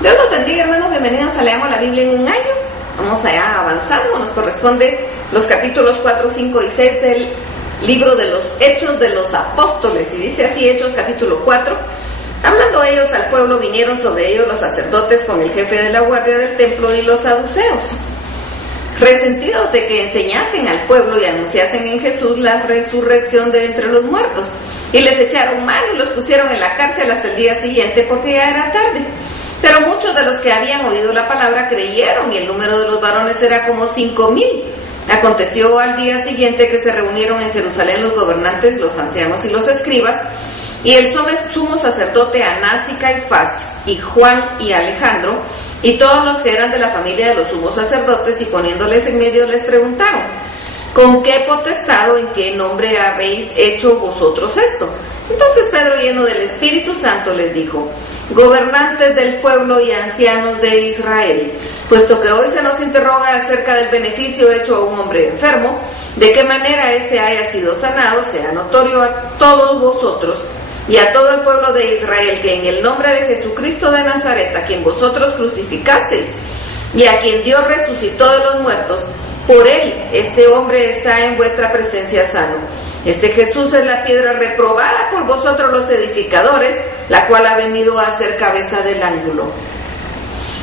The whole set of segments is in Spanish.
Dios los bendiga, hermanos, bienvenidos a Leamos la Biblia en un año. Vamos allá avanzando, nos corresponde los capítulos 4, 5 y 6 del libro de los Hechos de los Apóstoles, y dice así Hechos capítulo 4. Hablando ellos al pueblo, vinieron sobre ellos los sacerdotes con el jefe de la guardia del templo y los saduceos, resentidos de que enseñasen al pueblo y anunciasen en Jesús la resurrección de entre los muertos, y les echaron mano y los pusieron en la cárcel hasta el día siguiente, porque ya era tarde. Pero muchos de los que habían oído la palabra creyeron, y el número de los varones era como 5,000. Aconteció al día siguiente que se reunieron en Jerusalén los gobernantes, los ancianos y los escribas, y el sumo sacerdote Anás y Caifás, y Juan y Alejandro, y todos los que eran de la familia de los sumos sacerdotes, y poniéndoles en medio les preguntaron: ¿con qué potestad o en qué nombre habéis hecho vosotros esto? Entonces Pedro, lleno del Espíritu Santo, les dijo: gobernantes del pueblo y ancianos de Israel, puesto que hoy se nos interroga acerca del beneficio hecho a un hombre enfermo, de qué manera éste haya sido sanado, sea notorio a todos vosotros y a todo el pueblo de Israel, que en el nombre de Jesucristo de Nazaret, a quien vosotros crucificasteis y a quien Dios resucitó de los muertos, por él este hombre está en vuestra presencia sano. Este Jesús es la piedra reprobada por vosotros los edificadores, la cual ha venido a ser cabeza del ángulo.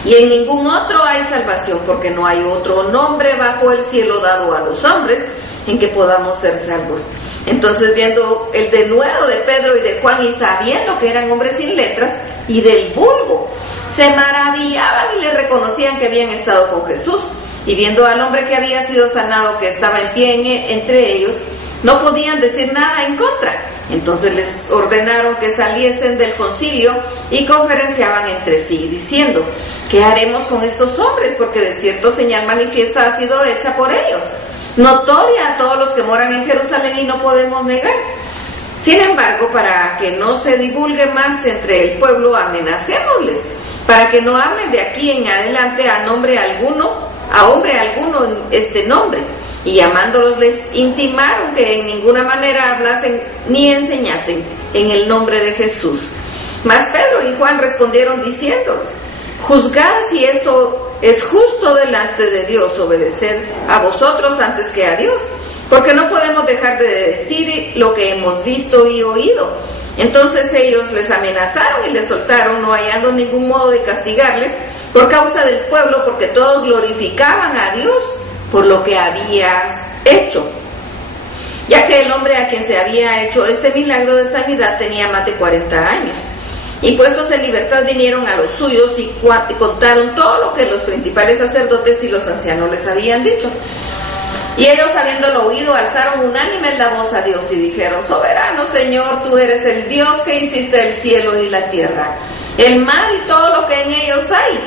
Y en ningún otro hay salvación, porque no hay otro nombre bajo el cielo dado a los hombres en que podamos ser salvos. Entonces, viendo el denuedo de Pedro y de Juan, y sabiendo que eran hombres sin letras y del vulgo, se maravillaban y le reconocían que habían estado con Jesús. Y viendo al hombre que había sido sanado, que estaba en pie entre ellos, no podían decir nada en contra. Entonces les ordenaron que saliesen del concilio, y conferenciaban entre sí, diciendo: ¿qué haremos con estos hombres? Porque de cierto señal manifiesta ha sido hecha por ellos, notoria a todos los que moran en Jerusalén, y no podemos negar. Sin embargo, para que no se divulgue más entre el pueblo, amenacémosles, para que no hablen de aquí en adelante a hombre alguno en este nombre. Y llamándolos les intimaron que en ninguna manera hablasen ni enseñasen en el nombre de Jesús. Mas Pedro y Juan respondieron diciéndolos: juzgad si esto es justo delante de Dios, obedecer a vosotros antes que a Dios, porque no podemos dejar de decir lo que hemos visto y oído. Entonces ellos les amenazaron y les soltaron, no hallando ningún modo de castigarles por causa del pueblo, porque todos glorificaban a Dios por lo que habías hecho, ya que el hombre a quien se había hecho este milagro de sanidad tenía más de 40 años. Y puestos en libertad vinieron a los suyos y contaron todo lo que los principales sacerdotes y los ancianos les habían dicho. Y ellos, habiéndolo oído, alzaron unánimes la voz a Dios y dijeron: soberano Señor, tú eres el Dios que hiciste el cielo y la tierra, el mar y todo lo que en ellos hay,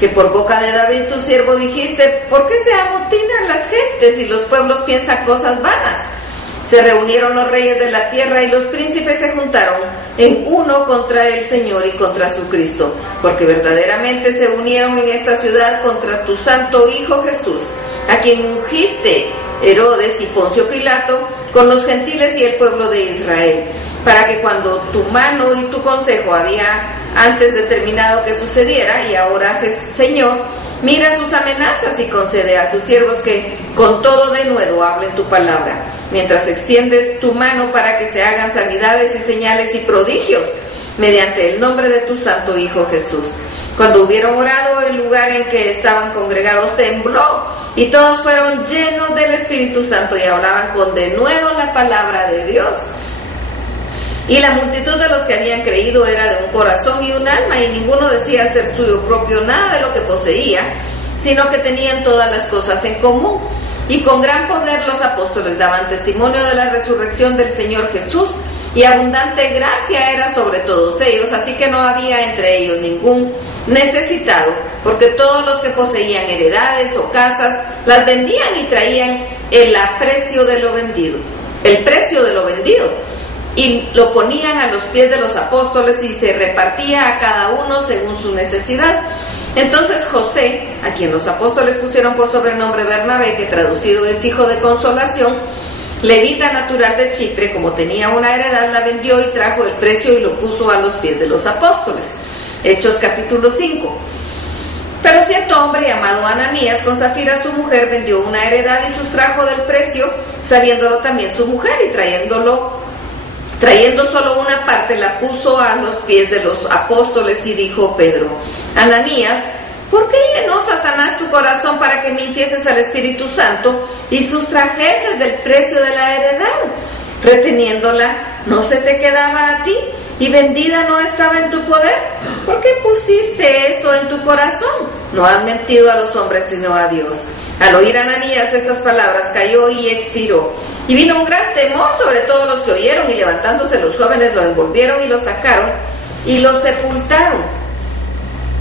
que por boca de David tu siervo dijiste: ¿por qué se amotinan las gentes y los pueblos piensan cosas vanas? Se reunieron los reyes de la tierra, y los príncipes se juntaron en uno contra el Señor y contra su Cristo, porque verdaderamente se unieron en esta ciudad contra tu santo Hijo Jesús, a quien ungiste Herodes y Poncio Pilato con los gentiles y el pueblo de Israel, para que cuando tu mano y tu consejo había antes determinado que sucediera, y ahora, Señor, mira sus amenazas y concede a tus siervos que con todo denuedo hablen tu palabra, mientras extiendes tu mano para que se hagan sanidades y señales y prodigios mediante el nombre de tu santo Hijo Jesús. Cuando hubieron orado, el lugar en que estaban congregados tembló, y todos fueron llenos del Espíritu Santo y hablaban con denuedo la palabra de Dios. Y la multitud de los que habían creído era de un corazón y un alma, y ninguno decía ser suyo propio nada de lo que poseía, sino que tenían todas las cosas en común. Y con gran poder los apóstoles daban testimonio de la resurrección del Señor Jesús, y abundante gracia era sobre todos ellos, así que no había entre ellos ningún necesitado, porque todos los que poseían heredades o casas las vendían y traían el precio de lo vendido, y lo ponían a los pies de los apóstoles, y se repartía a cada uno según su necesidad. Entonces José, a quien los apóstoles pusieron por sobrenombre Bernabé, que traducido es hijo de consolación, levita natural de Chipre, como tenía una heredad, la vendió y trajo el precio y lo puso a los pies de los apóstoles. Hechos capítulo 5. Pero cierto hombre llamado Ananías, con Zafira su mujer, vendió una heredad y sustrajo del precio, sabiéndolo también su mujer, y trayendo solo una parte, la puso a los pies de los apóstoles y dijo Pedro: Ananías, ¿por qué llenó Satanás tu corazón para que mintieses al Espíritu Santo y sustrajeses del precio de la heredad? Reteniéndola, ¿no se te quedaba a ti? ¿Y vendida no estaba en tu poder? ¿Por qué pusiste esto en tu corazón? No has mentido a los hombres, sino a Dios. Al oír Ananías estas palabras, cayó y expiró. Y vino un gran temor sobre todos los que oyeron, y levantándose los jóvenes lo envolvieron y lo sacaron y lo sepultaron.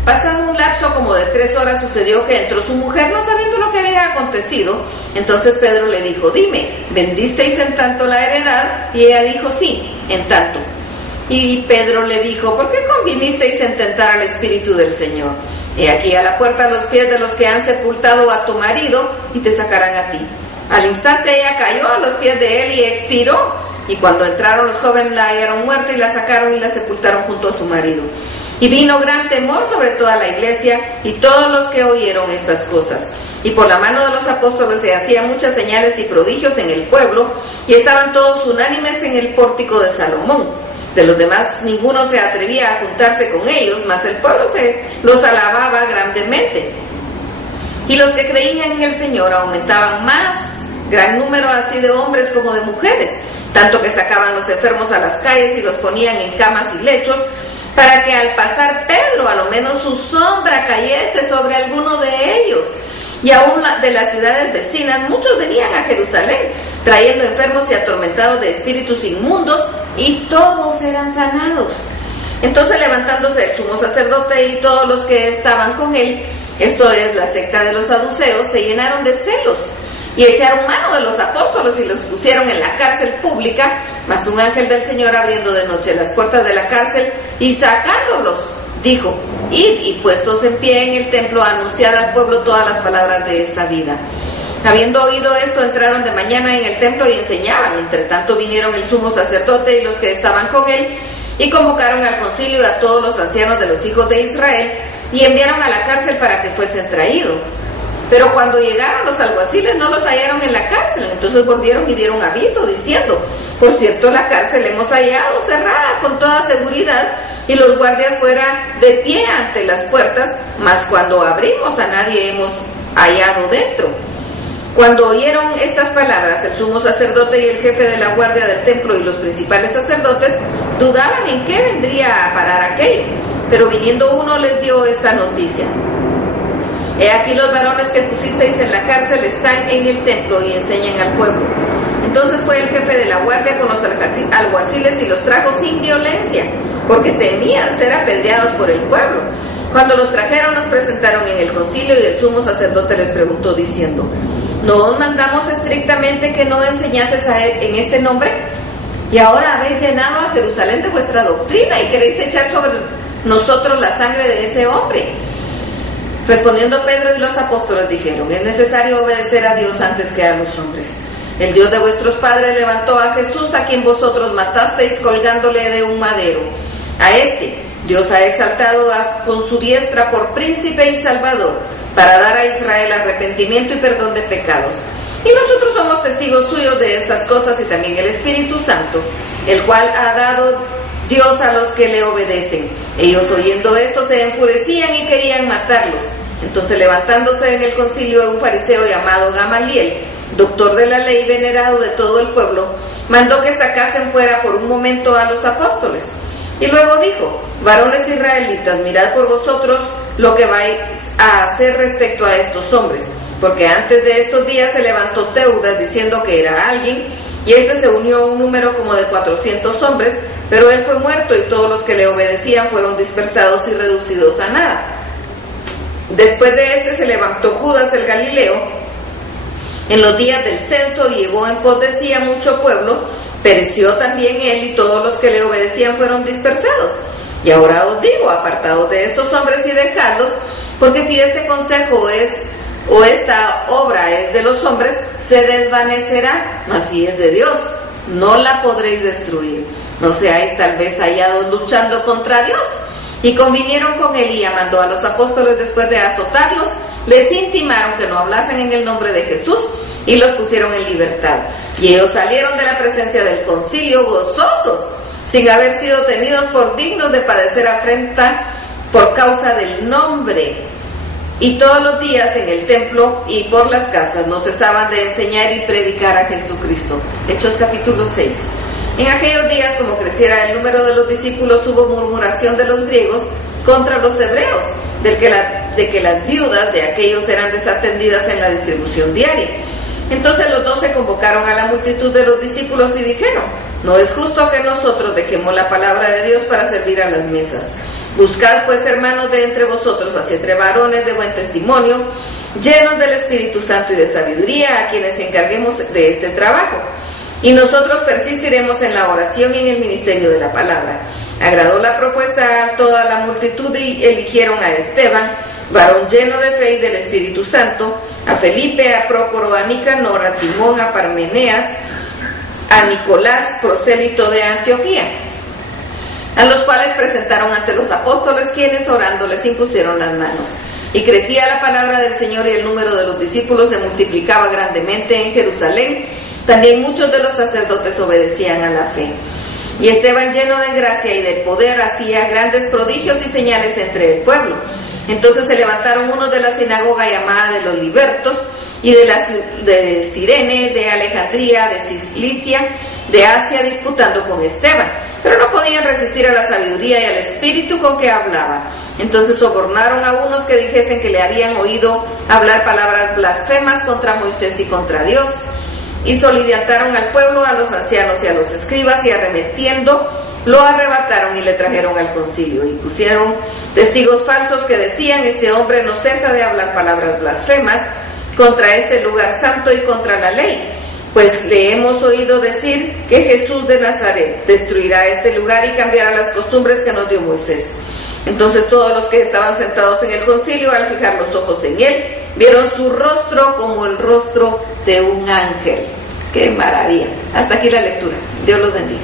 Pasado un lapso como de 3 horas, sucedió que entró su mujer, no sabiendo lo que había acontecido. Entonces Pedro le dijo: dime, ¿vendisteis en tanto la heredad? Y ella dijo: sí, en tanto. Y Pedro le dijo: ¿por qué convinisteis en tentar al Espíritu del Señor? He aquí a la puerta los pies de los que han sepultado a tu marido, y te sacarán a ti. Al instante ella cayó a los pies de él y expiró. Y cuando entraron los jóvenes la hallaron muerta y la sacaron y la sepultaron junto a su marido. Y vino gran temor sobre toda la iglesia y todos los que oyeron estas cosas. Y por la mano de los apóstoles se hacían muchas señales y prodigios en el pueblo, y estaban todos unánimes en el pórtico de Salomón. De los demás ninguno se atrevía a juntarse con ellos, mas el pueblo los alababa grandemente. Y los que creían en el Señor aumentaban más, gran número así de hombres como de mujeres, tanto que sacaban los enfermos a las calles y los ponían en camas y lechos, para que al pasar Pedro a lo menos su sombra cayese sobre alguno de ellos. Y aún de las ciudades vecinas muchos venían a Jerusalén, trayendo enfermos y atormentados de espíritus inmundos, y todos eran sanados. Entonces, levantándose el sumo sacerdote y todos los que estaban con él, esto es, la secta de los saduceos, se llenaron de celos, y echaron mano de los apóstoles y los pusieron en la cárcel pública. Mas un ángel del Señor, abriendo de noche las puertas de la cárcel y sacándolos, dijo: id, y puestos en pie en el templo, anunciad al pueblo todas las palabras de esta vida. Habiendo oído esto, entraron de mañana en el templo y enseñaban. Entre tanto vinieron el sumo sacerdote y los que estaban con él, y convocaron al concilio y a todos los ancianos de los hijos de Israel, y enviaron a la cárcel para que fuesen traídos. Pero cuando llegaron los alguaciles no los hallaron en la cárcel. Entonces volvieron y dieron aviso, diciendo: por cierto, la cárcel hemos hallado cerrada con toda seguridad, y los guardias fuera de pie ante las puertas, mas cuando abrimos a nadie hemos hallado dentro. Cuando oyeron estas palabras, el sumo sacerdote y el jefe de la guardia del templo y los principales sacerdotes dudaban en qué vendría a parar aquello. Pero viniendo uno les dio esta noticia: he aquí los varones que pusisteis en la cárcel están en el templo y enseñan al pueblo. Entonces fue el jefe de la guardia con los alguaciles y los trajo sin violencia, porque temían ser apedreados por el pueblo. Cuando los trajeron, los presentaron en el concilio, y el sumo sacerdote les preguntó diciendo: ¿no os mandamos estrictamente que no enseñases en este nombre? Y ahora habéis llenado a Jerusalén de vuestra doctrina, y queréis echar sobre nosotros la sangre de ese hombre. Respondiendo Pedro y los apóstoles dijeron: es necesario obedecer a Dios antes que a los hombres. El Dios de vuestros padres levantó a Jesús, a quien vosotros matasteis colgándole de un madero. A este Dios ha exaltado con su diestra por príncipe y salvador, para dar a Israel arrepentimiento y perdón de pecados. Y nosotros somos testigos suyos de estas cosas, y también el Espíritu Santo, el cual ha dado Dios a los que le obedecen. Ellos, oyendo esto, se enfurecían y querían matarlos. Entonces, levantándose en el concilio un fariseo llamado Gamaliel, doctor de la ley, venerado de todo el pueblo, mandó que sacasen fuera por un momento a los apóstoles. Y luego dijo: varones israelitas, mirad por vosotros lo que vais a hacer respecto a estos hombres, porque antes de estos días se levantó Teudas diciendo que era alguien, y este se unió a un número como de 400 hombres, pero él fue muerto, y todos los que le obedecían fueron dispersados y reducidos a nada. Después de este se levantó Judas el Galileo en los días del censo, y llevó en pos de sí a mucho pueblo. Pereció también él, y todos los que le obedecían fueron dispersados. Y ahora os digo: apartaos de estos hombres y dejadlos, porque si este consejo es, o esta obra es de los hombres, se desvanecerá, mas si es de Dios, no la podréis destruir. No seáis tal vez hallados luchando contra Dios. Y convinieron con él y llamando a los apóstoles después de azotarlos, les intimaron que no hablasen en el nombre de Jesús y los pusieron en libertad. Y ellos salieron de la presencia del concilio gozosos, sin haber sido tenidos por dignos de padecer afrenta por causa del nombre. Y todos los días en el templo y por las casas no cesaban de enseñar y predicar a Jesucristo. Hechos capítulo 6. En aquellos días, como creciera el número de los discípulos, hubo murmuración de los griegos contra los hebreos, de que las viudas de aquellos eran desatendidas en la distribución diaria. Entonces los 12 convocaron a la multitud de los discípulos y dijeron: no es justo que nosotros dejemos la palabra de Dios para servir a las mesas. Buscad pues, hermanos, de entre vosotros a 7 varones de buen testimonio, llenos del Espíritu Santo y de sabiduría, a quienes encarguemos de este trabajo. Y nosotros persistiremos en la oración y en el ministerio de la palabra. Agradó la propuesta a toda la multitud y eligieron a Esteban, varón lleno de fe y del Espíritu Santo, a Felipe, a Prócoro, a Nicanor, a Timón, a Parmeneas, a Nicolás, prosélito de Antioquía, a los cuales presentaron ante los apóstoles, quienes orando les impusieron las manos. Y crecía la palabra del Señor y el número de los discípulos se multiplicaba grandemente en Jerusalén. También muchos de los sacerdotes obedecían a la fe. Y Esteban, lleno de gracia y de poder, hacía grandes prodigios y señales entre el pueblo. Entonces se levantaron unos de la sinagoga llamada de los libertos, y de Cirene, de Alejandría, de Cilicia, de Asia, disputando con Esteban, pero no podían resistir a la sabiduría y al espíritu con que hablaba. Entonces sobornaron a unos que dijesen que le habían oído hablar palabras blasfemas contra Moisés y contra Dios, y soliviantaron al pueblo, a los ancianos y a los escribas, y arremetiendo lo arrebataron y le trajeron al concilio, y pusieron testigos falsos que decían: este hombre no cesa de hablar palabras blasfemas contra este lugar santo y contra la ley, pues le hemos oído decir que Jesús de Nazaret destruirá este lugar y cambiará las costumbres que nos dio Moisés. Entonces todos los que estaban sentados en el concilio, al fijar los ojos en él, vieron su rostro como el rostro de un ángel. ¡Qué maravilla! Hasta aquí la lectura. Dios los bendiga.